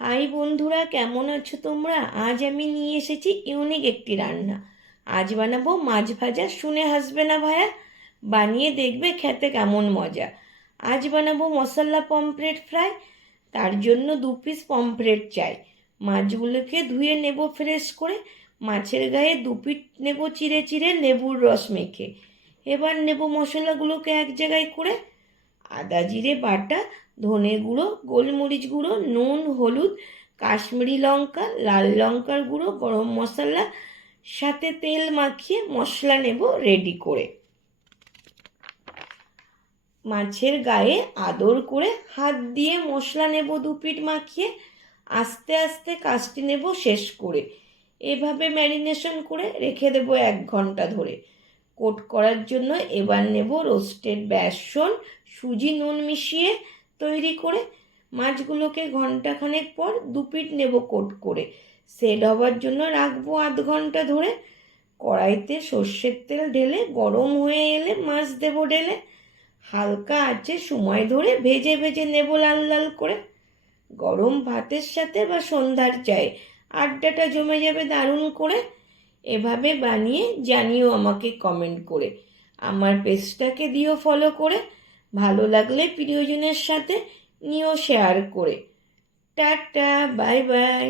High বন্ধুরা, কেমন আছো তোমরা? আজ আমি নিয়ে এসেছি ইউনিক একটি রান্না। আজ বানাবো মাছ ভাজা, শুনে হাসবে না ভায়া? বানিয়ে দেখবে খেতে কেমন মজা। আজ বানাবো মশলা পমফ্রেট ফ্রাই, তার জন্য দু পিস পমফ্রেট চাই। মাছগুলোকে ধুয়ে নেব ফ্রেশ করে, মাছের গায়ে দু পিট নেব চিড়ে চিড়ে লেবুর রস মেখে। এবার নেব মশলাগুলোকে এক জায়গায় করে আদা জিরে বাটা, ধনে গুঁড়ো, গোলমরিচ গুঁড়ো, নুন, হলুদ, কাশ্মীরি লঙ্কা, লাল লঙ্কার গুঁড়ো, গরম মশলা, সাথে তেল মাখিয়ে মশলা নেব রেডি করে। মাছের গায়ে আদর করে হাত দিয়ে মশলা নেব দু পিঠ মাখিয়ে, আস্তে আস্তে কাজটি নেব শেষ করে। এভাবে ম্যারিনেশন করে রেখে দেবো এক ঘণ্টা ধরে। কোট করার জন্য এবার নেব রোস্টেড বেসন, সুজি নুন মিশিয়ে তৈরি করে মাছগুলোকে ঘন্টাখানেক পর দু পিঠ নেব কোট করে। সেট হবার জন্য রাখব আধ ঘণ্টা ধরে। কড়াইতে সর্ষের তেল ঢেলে, গরম হয়ে এলে মাছ দেবো ঢেলে। হালকা আছে সময় ধরে ভেজে ভেজে নেব লাল লাল করে। গরম ভাতের সাথে বা সন্ধ্যার চায়ে। আড্ডাটা জমে যাবে দারুণ করে। এভাবে বানিয়ে জানিও আমাকে কমেন্ট করে। আমার পেজটাকে দিও ফলো করে। ভালো লাগলে প্রিয়জনের সাথে নিয়েও শেয়ার করে। Tata bye bye